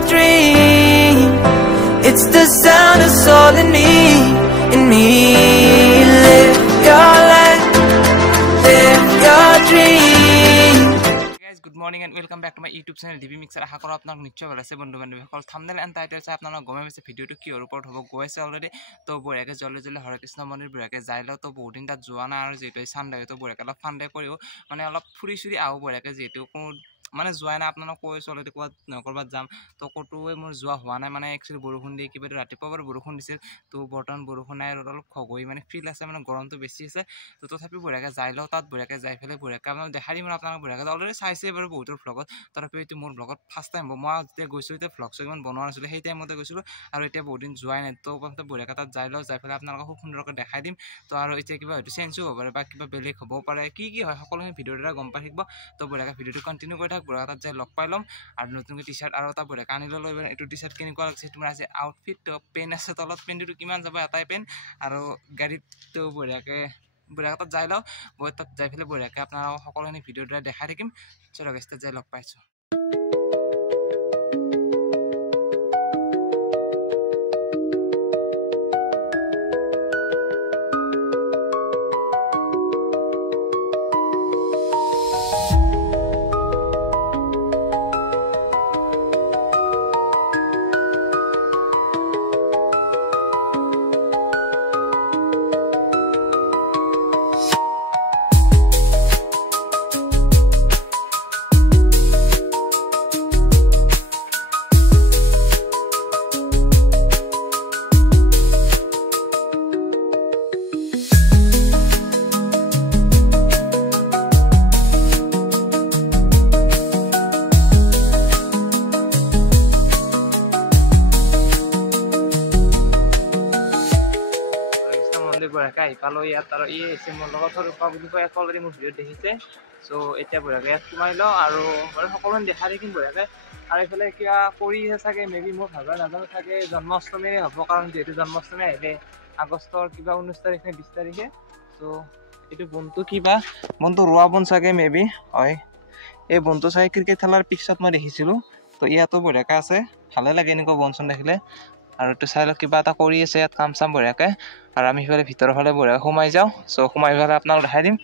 dream. It's the sound of soul in me, in me. Live your life, live your dream. Guys, good morning and welcome back to my YouTube channel DB Mixer. আশা কৰো আপোনাক নিশ্চয় ভাল আছে বন্ধু বান্ধৱী সকল। Thumbnail and title চাই আপোনালোক গমে পাইছে ভিডিওটো কিহৰ ওপৰত হ'ব গৈছে অলৰেডি। তো বঢ়িয়াকে জলদি হৰে কৃষ্ণ মন্দিৰ বঢ়িয়াকে যাই লওঁ। তো বহুত দিন তাত যোৱা নাই আৰু যিহেতু চানডে তো বঢ়িয়াকে অলপ ফান ডে কৰিও মানে অলপ ফুৰি চুৰি আহোঁ বঢ়িয়াকে যিহেতু কোনো মানে যোৱাই নাই আপোনালোক কৈছোঁ অলৰেডি ক'ৰবাত যাম। তো ক'তোৱে মোৰ যোৱা হোৱা নাই মানে একচুৱেলি বৰষুণ দিয়ে কিবা ৰাতিপুৱা বাৰু বৰষুণ দিছিল। তো বৰ্তমান বৰষুণ নাই আৰু অলপ খগৈ মানে ফিল আছে মানে গৰমটো বেছি আছে। তো তথাপিও বঢ়িয়াকে যাই লওঁ তাত বঢ়িয়াকে যাই পেলাই বঢ়িয়াকে আপোনাক দেখাই দিম আৰু আপোনালোক বঢ়িয়াকে অলৰেডি চাইছে বাৰু বহুতৰ ভ্লগত। তথাপিও এইটো মোৰ ভ্লগত ফাৰ্ষ্ট টাইম হ'ব। মই যেতিয়া গৈছিলোঁ এতিয়া ভ্লগ ইমান বনোৱা নাছিলোঁ সেই টাইমতে গৈছিলোঁ আৰু এতিয়া বহুত দিন যোৱাই নাই। তো প্ৰথমতে বঢ়িয়াকে তাত যাই লওঁ যাই পেলাই আপোনালোকক খুব সুন্দৰকৈ দেখাই দিম। তো আৰু এতিয়া কিবা হয়তো চেঞ্জো হ'ব পাৰে বা কিবা বেলেগ হ'বও পাৰে কি হয় সকলোখিনি ভিডিঅ'ৰ দ্বাৰা গম পাই থাকিব। তো বঢ়িয়াকে ভিডিঅ'টো কণ্টিনিউ কৰি থাক বঢ়িয়াকে তাত যাই লগ পাই ল'ম আৰু নতুনকৈ টি চাৰ্ট আৰু এটা বঢ়িয়াকে আনি ল'লোঁ। এইটো টি চাৰ্ট কেনেকুৱা লাগিছে তোমাৰ আজি আউটফিট পেন আছে তলত পেনটো কিমান যাব এটাই পেন আৰু গাড়ীটো বঢ়িয়াকে তাত যাই লওঁ তাত যাই পেলাই বঢ়িয়াকে আপোনালোকক সকলোখিনি ভিডিঅ'ৰ দ্বাৰা দেখাই থাকিম। চলো গাইছ তাত যাই লগ পাইছোঁ। পালো ইয়াত আৰু ই হৈছে মোৰ লগত সৰুপা বুলি কয় অলৰেডি মোৰ ভিডিঅ'ত দেখিছে। চ' এতিয়া বঢ়িয়াকে ইয়াত সোমাই লওঁ আৰু বাৰু সকলোৱে দেখা দেখিম বঢ়িয়াকে। আৰু এইফালে কিবা কৰিহে চাগে মেবি মোৰ ভালদৰে নাজানো চাগে জন্মাষ্টমীৰে হ'ব কাৰণ যিহেতু জন্মাষ্টমী আহিলে আগষ্টৰ কিবা 19 তাৰিখ নে 20 তাৰিখে। চ' এইটো বনটো কিবা বনটো ৰোৱা বন চাগে মেবি হয়। এই বনটো চাগে ক্ৰিকেট খেলাৰ পিছত মই দেখিছিলোঁ। তো ইয়াতো বঢ়িয়াকে আছে ভালে লাগে এনেকুৱা বন চন দেখিলে। আৰু এইটো চাই লওক কিবা এটা কৰি আছে ইয়াত কাম চাম বঢ়িয়াকে আৰু আমি সিফালে ভিতৰৰ ফালে বঢ়িয়াকে সোমাই যাওঁ। চ' সোমাই পেলাই আপোনাক দেখাই দিম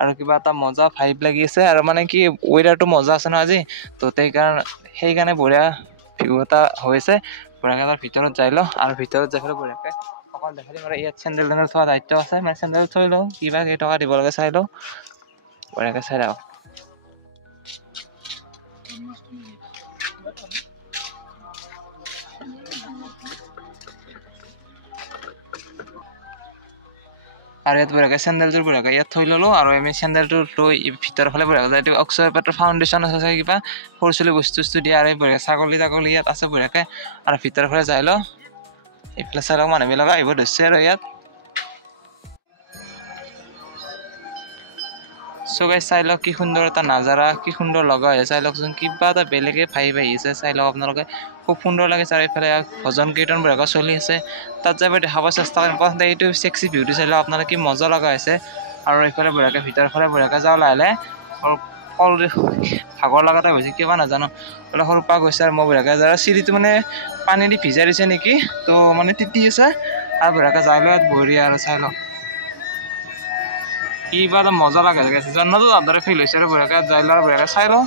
আৰু কিবা এটা মজা ভাইব লাগি আছে আৰু মানে কি ৱেডাৰটো মজা আছে ন আজি। তো সেইকাৰণে বঢ়িয়া ভিউ এটা হৈছে বঢ়িয়াকে তাৰ ভিতৰত যাই লওঁ আৰু ভিতৰত যাই পেলাই বঢ়িয়াকে অকল দেখাই দিম আৰু ইয়াত চেণ্ডেল থোৱা দায়িত্ব আছে মানে চেণ্ডেল থৈ লওঁ কিবা কেইটকা দিব লাগে চাই লওঁ বঢ়িয়াকে চাই লওঁ। আৰু ইয়াত বঢ়িয়াকে চেণ্ডেলযোৰ বঢ়িয়াকে ইয়াত থৈ ল'লোঁ আৰু আমি চেণ্ডেলটো লৈ ভিতৰৰ ফালে বঢ়িয়াকে যাই অক্ষয় পাত্ৰৰ ফাউণ্ডেশ্যন আছে চাগে কিবা সৰু ছোৱালী বস্তু দিয়ে আৰু বঢ়িয়াকে ছাগলী ইয়াত আছে বঢ়িয়াকে আৰু ভিতৰৰ ফালে যাই লওঁ। এইফালে চাই লওক মানুহবিলাক আহিব ধৰিছে আৰু ইয়াত চবেই চাই লওক কি সুন্দৰ এটা নাজাৰা কি সুন্দৰ লগা হয় চাই লওকচোন কিবা এটা বেলেগে ভাই আহিছে চাই লওক আপোনালোকে খুব সুন্দৰ লাগিছে। আৰু এইফালে ভজন কীৰ্তন বঢ়িয়াকৈ চলি আছে তাত যাব দেখাব চেষ্টা কৰিম। এইটো চেক্সি ভিউটো চাই লওক আপোনালোকে কি মজা লগা হৈছে। আৰু এইফালে বঢ়িয়াকে ভিতৰৰ ফালে বঢ়িয়াকে যাওঁ লাহে লাহে কল ভাগৰ লগাতে হৈছে কিবা নাজানো বোলে সৰুৰ পৰা গৈছে আৰু মই বঢ়িয়াকে যাওঁ চিৰিটো মানে পানী দি ভিজাই দিছে নেকি তো মানে তিতি আছে আৰু বঢ়িয়াকে যাই লওঁ বঢ়িয়া আৰু চাই লওক কিবা এটা মজা লাগে জন্মটো তাৰ দৰে ফিল হৈছে আৰু বঢ়িয়াকে যাই লওঁ বঢ়িয়াকে চাই লওঁ।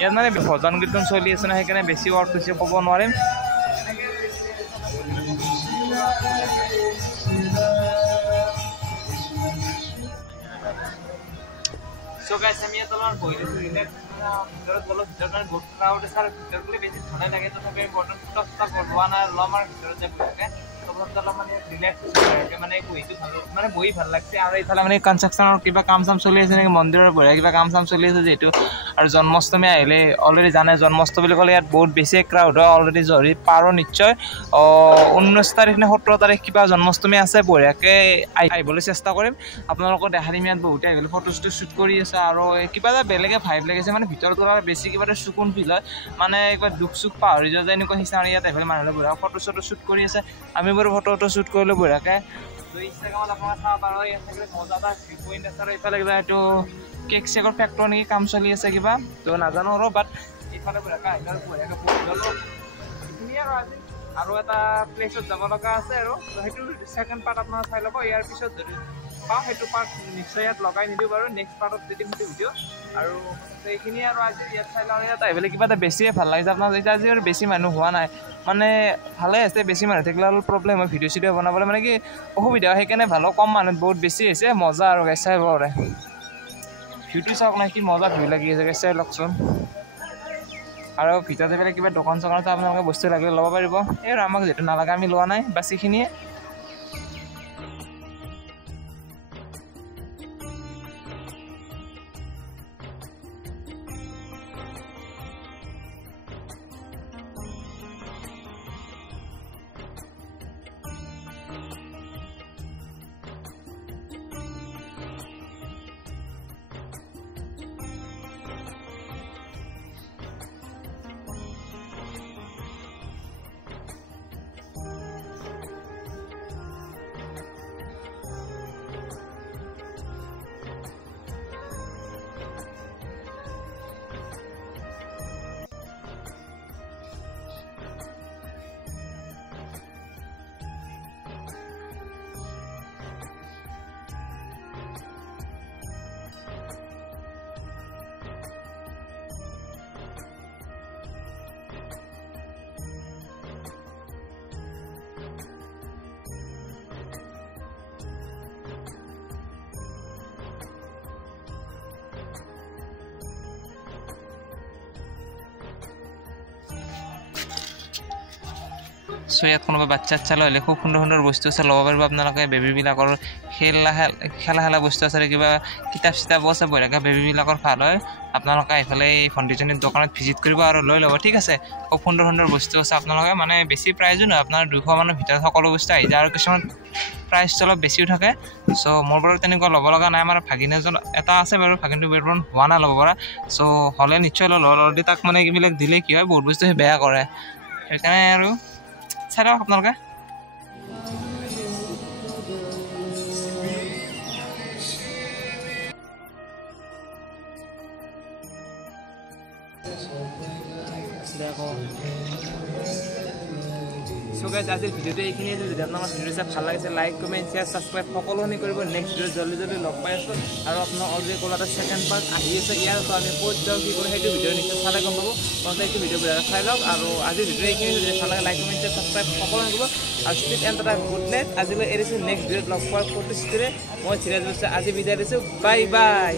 ইয়াত মানে ভজন কীৰ্তন চলি আছে না সেইকাৰণে বেছি ৱৰ্ড বেছি ক'ব নোৱাৰিম সো গাইস আমি এটা আমাৰ বইলে ৰিলেট ভিতৰত বলো ভিতৰত বহুত ক্ৰাউড আছে আৰু ভিতৰত বুলি বেছি ধনে লাগে তো থাকে বটন টস্তা কৰবা না লমাৰ ভিতৰত যে বইকে তো বটন মানে ৰিলেক্স মানে বইটো ভাল মানে বই ভাল লাগছে আৰু ইফালে মানে কনস্ট্ৰাকচনৰ কিবা কাম চাম চলি আছে নেকি মন্দিৰৰ বঢ়িয়া কিবা কাম চাম চলি আছে যেটো আৰু জন্মাষ্টমী আহিলে অলৰেডি জানে জন্মাষ্টমী বুলি ক'লে ইয়াত বহুত বেছি ক্ৰাউড হয় অলৰেডি জৰি পাৰো নিশ্চয় 19 তাৰিখ নে 17 তাৰিখ কিবা জন্মাষ্টমী আছে বঢ়িয়াকে আহিবলৈ চেষ্টা কৰিম আপোনালোকক দেখাৰিম ইয়াত বহুতে আহিলে ফটো শ্বুট কৰি আছে আৰু কিবা এটা বেলেগে ভাইব লাগিছে মানে ভিতৰত অলপ বেছি কিবা এটা সুকুন ফিল হয় মানে একবাৰ দুখ সুখ পাহৰি যায় এনেকুৱা হিচাপে ইয়াত আহিলে মানুহলে বঢ়িয়া ফটো শ্বুট কৰি আছে আমি বাৰু ফটো শ্বুট কৰিলো বঢ়িয়াকে তো ইনষ্টাগ্ৰামত আপোনালোকে চাব পাৰে ইয়াত থাকিলে মজা এটা ভিউ পইণ্ট আছে আৰু ইফালে কিবা এইটো কেক চেকৰ ফেক্টৰী নেকি কাম চলি আছে কিবা তো নাজানো আৰু বাট ইফালে বঢ়িয়াকে আহিলে বঢ়িয়াকে পঢ়ি গ'লো এইখিনি আৰু এটা প্লেচত যাব লগা আছে আৰু সেইটো সেকেন্ড পাৰ্ট আপোনালোকে চাই ল'ব ইয়াৰ পিছত যদি পাওঁ সেইটো পাৰ্ট নিশ্চয় ইয়াত লগাই নিদিওঁ বাৰু নেক্সট পাৰ্টত দি দিম ভিডিঅ' আৰু এইখিনি আৰু আজি ইয়াত চাই লওঁ ইয়াত আহিলে কিবা এটা বেছিয়ে ভাল লাগিছে আপোনাৰ এতিয়া আজি আৰু বেছি মানুহ হোৱা নাই মানে ভালে আছে বেছি মানুহ থাকিলে অলপ প্ৰব্লেম হয় ভিডিঅ' চিডিঅ' বনাবলৈ মানে কি অসুবিধা সেইকাৰণে ভালো কম মানুহ বহুত বেছি হৈছে মজা আৰু গাইছ চাই পাৰে ভিউটো চাওক নাই কি মজা ভিউ লাগি আছে গাইছ চাই লওকচোন আৰু ভিতৰত এইফালে কিবা দোকান চোকানত আপোনালোকে বস্তু লাগিলে ল'ব পাৰিব এই আৰু আমাক যিটো নালাগে আমি লোৱা নাই বাছ এইখিনিয়ে সো ইয়াত কোনোবা বাচ্চা আচ্ছা ল'লে খুব সুন্দৰ সুন্দৰ বস্তু আছে ল'ব পাৰিব আপোনালোকে বেবীবিলাকৰ খেলা বস্তু আছে কিবা কিতাপ চিতাপ আছে বঢ়িয়াকৈ বেবীবিলাকৰ ভাল হয় আপোনালোকে এইফালে এই ভণ্টিজনীৰ দোকানত ভিজিট কৰিব আৰু লৈ ল'ব ঠিক আছে খুব সুন্দৰ সুন্দৰ বস্তু আছে আপোনালোকে মানে বেছি প্ৰাইজো নহয় আপোনাৰ 200 মানৰ ভিতৰত সকলো বস্তু আহি যায় আৰু কিছুমান প্ৰাইচটো অলপ বেছিও থাকে সো মোৰ বাৰু তেনেকুৱা ল'ব লগা নাই আমাৰ ভাগিনজন এটা আছে বাৰু ভাগিনটো বেৰবন হোৱা নাই ল'ব পৰা সো হ'লে নিশ্চয় ল'লে তাক মানে এইবিলাক দিলে কি হয় বহুত বস্তু বেয়া কৰে সেইকাৰণে আৰু চাই লওক আপোনালোকে সো গাইজ আজিৰ ভিডিঅ'টো এইখিনিয়ে যদি আপোনালোকৰ ভিডিঅ' চাই ভাল লাগিছে লাইক কমেণ্ট শ্বেয়াৰ ছাবস্ক্ৰাইব সকলোখিনি কৰিব নেক্সট ভিডিঅ'ত জলদি লগ পাই আছোঁ আৰু আপোনাৰ অলৰেডি ক'লা এটা ছেকেণ্ড পাৰ্ট আহি আছে ইয়াৰ তো আমি ক'ত যাওঁ কি কৰোঁ সেইটো ভিডিঅ' নিশ্চয় চালে গম পাব তহঁতে এইটো ভিডিঅ' চাই লওক আৰু আজিৰ ভিডিঅ' এইখিনি যদি ভাল লাগে লাইক কমেণ্ট শ্বেয়াৰ ছাবস্ক্ৰাইব সকলোখিনি কৰিব আৰু ষ্টিল এণ্ড এটা গুড নাইট আজিলৈ এৰিছোঁ নেক্সট ভিডিঅ'ত লগ পোৱাৰ প্ৰতিশ্ৰুতিৰে মই চিৰাজ বৈশ্য আজি বিদায় দিছোঁ বাই বাই